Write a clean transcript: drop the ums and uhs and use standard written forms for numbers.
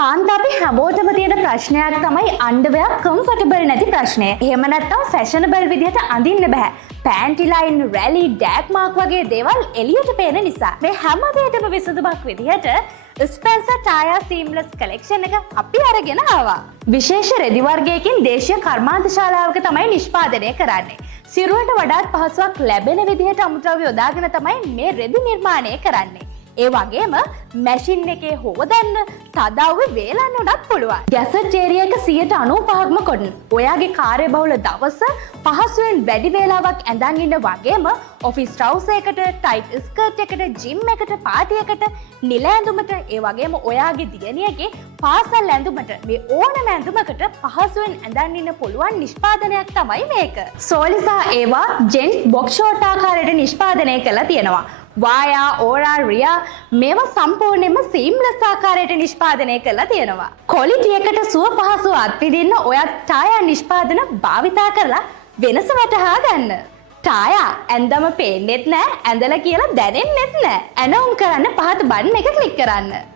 කාන්තාපි හැමෝටම තියෙන ප්‍රශ්නයක් තමයි අන්ඩර්වෙයර් කම්ෆර්ටබල් නැති ප්‍රශ්නය. එහෙම නැත්නම් ෆැෂනබල් විදිහට අඳින්න බෑ. පෑන්ටි ලයින්, රැලි, ඩෑග් මාක් වගේ දේවල් එළියට පේන නිසා. මේ හැම දෙයකම විසඳුමක් විදිහට ස්පෙන්සර් ටායා සීම්ලස් කලෙක්ෂන් එක අපි අරගෙන ආවා. විශේෂ රෙදි වර්ගයකින් දේශීය කර්මාන්ත ශාලාවක තමයි නිෂ්පාදනය කරන්නේ. සිරුරට වඩාත් පහසුවක් ලැබෙන විදිහට අමුද්‍රව්‍ය යොදාගෙන තමයි මේ රෙදි නිර්මාණය කරන්නේ. ඒ වගේම මැෂින් එකේ හොදන්න තදව්ව වේලන්න උනත් පුළුවන්. ගැසට් ඒරියා එක 95%ක්ම කොටන. ඔයාගේ කාර්යබහුල දවස පහසුවෙන් වැඩි වේලාවක් ඇඳන් ඉන්න වගේම ඔෆිස් ට්‍රවුසර් එකට, ටයිට් ස්කර්ට් එකට, ජිම් එකට, පාටි එකට, නිල ඇඳුමට, ඒ වගේම ඔයාගේ දියණියගේ පාසල් ඇඳුමට මේ ඕනම ඇඳුමකට පහසුවෙන් ඇඳන් ඉන්න පුළුවන් නිෂ්පාදනයක් තමයි මේක. සෝලිසා ඒවා ජෙන්ට්ස් බොක්ස් ෂෝට් ආකාරයට නිෂ්පාදනය කරලා තියෙනවා. වායා, ඕරා, රියා මේවා සම්පූර්ණයෙන්ම සීම්ලස් ආකාරයට නිෂ්පාදනය කරලා තියෙනවා. ක්වොලිටි එකට සුව පහසුව අත්විඳින්න ඔයත් ටායා නිෂ්පාදන භාවිතා කරලා වෙනස වටහා ගන්න. ටායා ඇඳම පේන්නෙත් නෑ, ඇඳලා කියලා දැනෙන්නෙත් නෑ. ඇනවුම් කරන්න පහත බටන් එක ක්ලික් කරන්න.